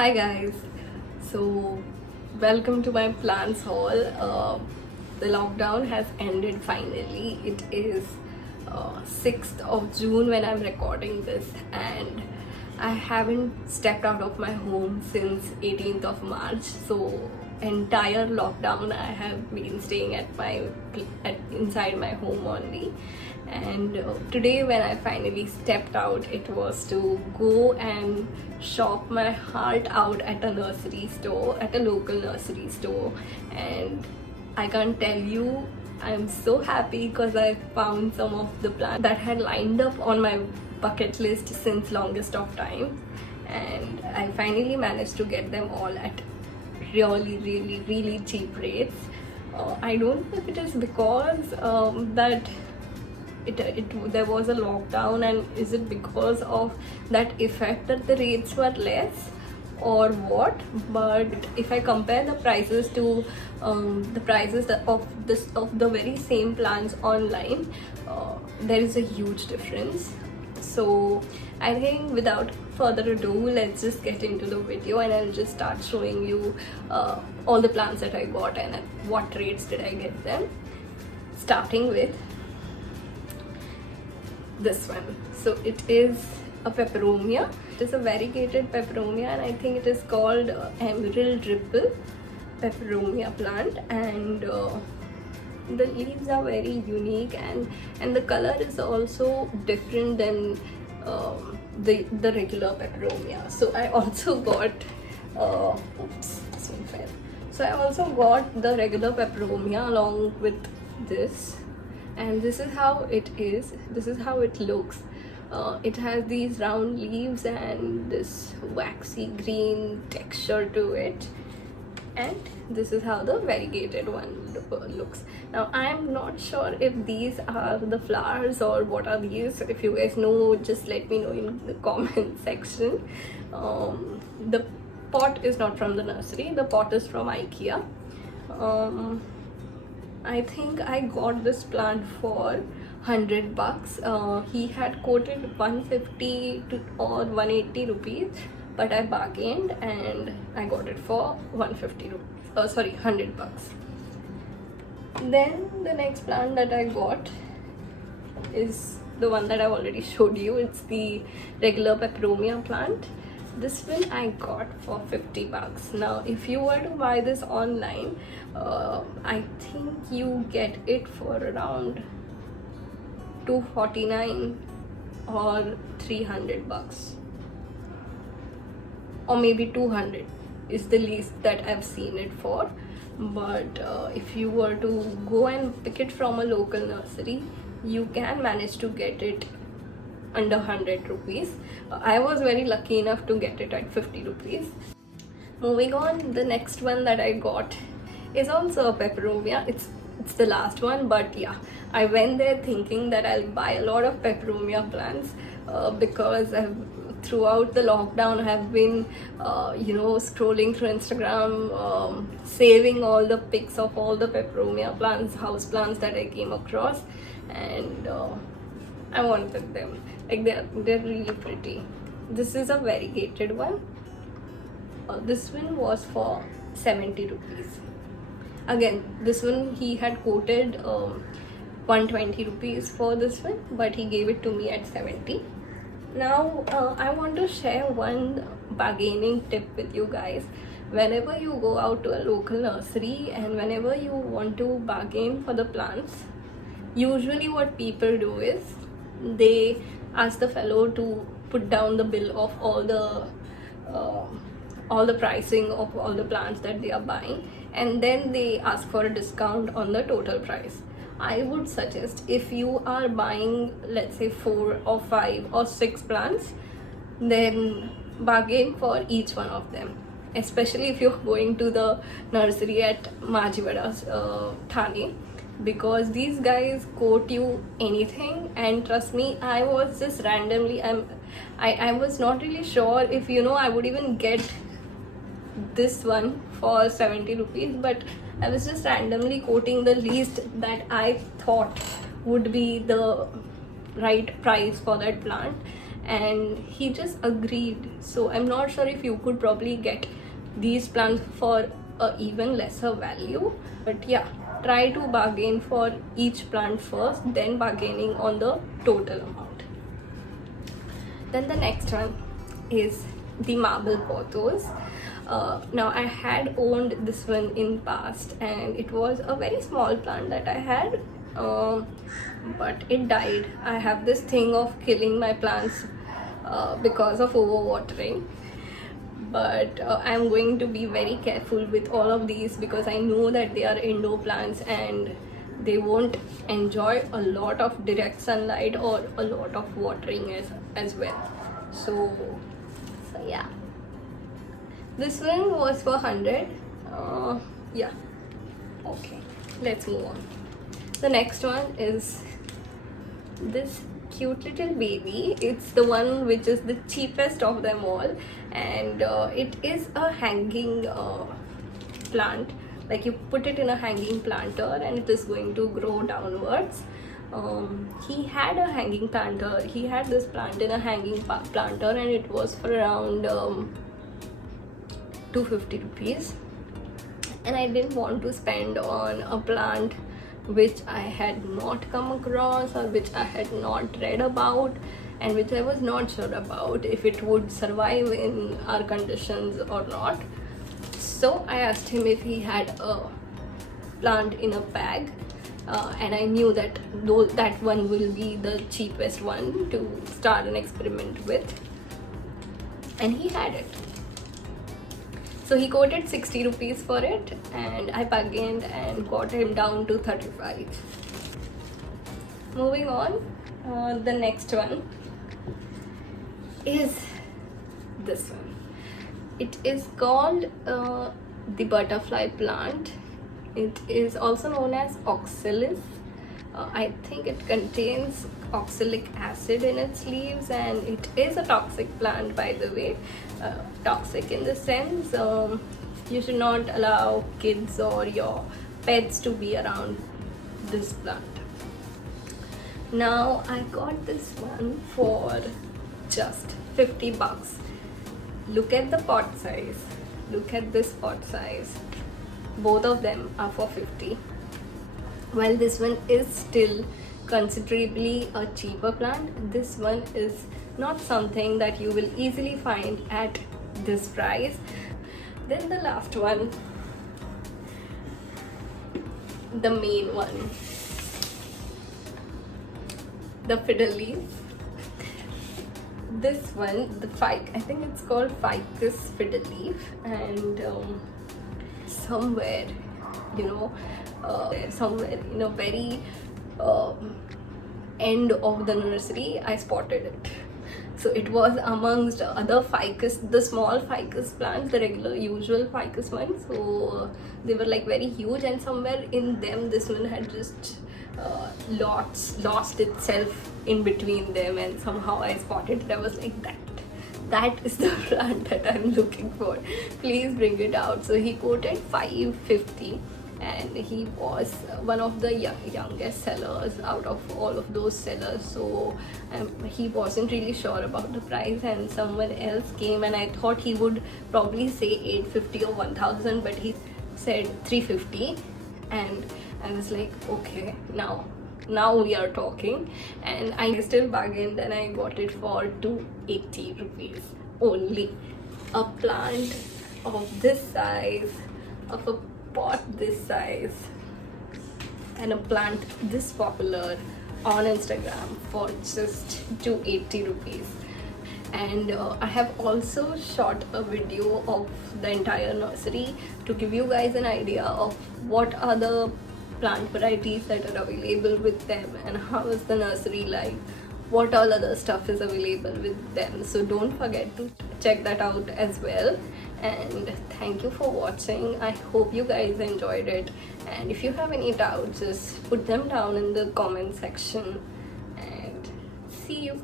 Hi guys, so welcome to my plants haul. The lockdown has ended finally. It is 6th of June when I'm recording this, and I haven't stepped out of my home since 18th of March. So entire lockdown I have been staying inside my home only. And today when I finally stepped out, it was to go and shop my heart out at a nursery store, at a local nursery store. And I can't tell you, I'm so happy because I found some of the plants that had lined up on my bucket list since longest of time, and I finally managed to get them all at really cheap rates. I don't know if it is because that there was a lockdown, and is it because of that effect that the rates were less or what. But if I compare the prices to the prices of the very same plants online, there is a huge difference. So I think without further ado, let's just get into the video, and I'll just start showing you all the plants that I got and at what rates did I get them, starting with this one. So it is a peperomia. It is a variegated peperomia, and I think it is called emerald ripple peperomia plant. And the leaves are very unique, and the color is also different than the regular peperomia. So I also got oops, this one fell. So I also got the regular peperomia along with this, and this is how it is. This is how it looks. It has these round leaves and this waxy green texture to it, and this is how the variegated one looks. Now I'm not sure if these are the flowers or what are these. If you guys know, just let me know in the comment section. The pot is not from the nursery, the pot is from IKEA. I think I got this plant for $100. He had quoted 150 or 180 rupees, but I bargained and I got it for 150 rupees. Sorry, $100. Then the next plant that I got is the one that I already showed you. It's the regular peperomia plant. This one I got for $50. Now if you were to buy this online, I think you get it for around $249 or $300, or maybe 200 is the least that I've seen it for. But if you were to go and pick it from a local nursery, you can manage to get it under 100 rupees. I was very lucky enough to get it at 50 rupees. Moving on, the next one that I got is also a peperomia. It's the last one, but yeah, I went there thinking that I'll buy a lot of peperomia plants because throughout the lockdown I have been scrolling through Instagram, saving all the pics of all the peperomia plants, house plants that I came across, and I wanted them. Like they're really pretty. This is a variegated one. This one was for 70 rupees. Again, this one he had quoted 120 rupees for this one, but he gave it to me at 70. Now I want to share one bargaining tip with you guys. Whenever you go out to a local nursery and whenever you want to bargain for the plants, usually what people do is they ask the fellow to put down the bill of all the pricing of all the plants that they are buying, and then they ask for a discount on the total price. I would suggest, if you are buying, let's say 4 or 5 or 6 plants, then bargain for each one of them, especially if you're going to the nursery at Majivada's Thane, because these guys quote you anything. And trust me, I was just randomly, I was not really sure if I would even get this one for 70 rupees, but I was just randomly quoting the least that I thought would be the right price for that plant, and he just agreed. So I'm not sure if you could probably get these plants for a even lesser value, but yeah, try to bargain for each plant first, then bargaining on the total amount. Then the next one is the marble pothos. Now I had owned this one in past, and it was a very small plant that I had, but it died. I have this thing of killing my plants because of overwatering, but I'm going to be very careful with all of these because I know that they are indoor plants and they won't enjoy a lot of direct sunlight or a lot of watering as well. So yeah, this one was for 100. Yeah, okay, let's move on. The next one is this cute little baby. It's the one which is the cheapest of them all, and it is a hanging plant. Like, you put it in a hanging planter and it is going to grow downwards. He had a hanging planter. He had this plant in a hanging planter, and it was for around 250 rupees. And I didn't want to spend on a plant which I had not come across, or which I had not read about, and which I was not sure about if it would survive in our conditions or not. So I asked him if he had a plant in a bag, and I knew that that one will be the cheapest one to start an experiment with, and he had it. So he quoted 60 rupees for it, and I bargained and got him down to 35. Moving on, the next one is this one. It is called the butterfly plant. It is also known as oxalis. I think it contains oxalic acid in its leaves, and it is a toxic plant, by the way. Toxic in the sense you should not allow kids or your pets to be around this plant. Now I got this one for just 50 bucks. Look at the pot size. Look at this pot size. Both of them are for 50. While this one is still considerably a cheaper plant, this one is not something that you will easily find at this price. Then the last one, the main one, the fiddle leaf. This one, I think it's called ficus fiddle leaf, and somewhere, somewhere in a very end of the nursery, I spotted it. So it was amongst other ficus, the small ficus plants, the regular usual ficus ones. So they were like very huge, and somewhere in them this one had just lost itself in between them, and somehow I spotted it. I was like, that is the plant that I'm looking for. Please bring it out. So he quoted 550, and he was one of the youngest sellers out of all of those sellers. So he wasn't really sure about the price, and someone else came, and I thought he would probably say 850 or 1000, but he said 350, and I was like, okay, now we are talking. And I still bargained, and I got it for 280 rupees only. A plant of this size, of a pot this size, and a plant this popular on Instagram for just 280 rupees. And I have also shot a video of the entire nursery to give you guys an idea of what are the plant varieties that are available with them, and how is the nursery like, what all other stuff is available with them. So don't forget to check that out as well. And thank you for watching. I hope you guys enjoyed it, and if you have any doubts, just put them down in the comment section, and see you.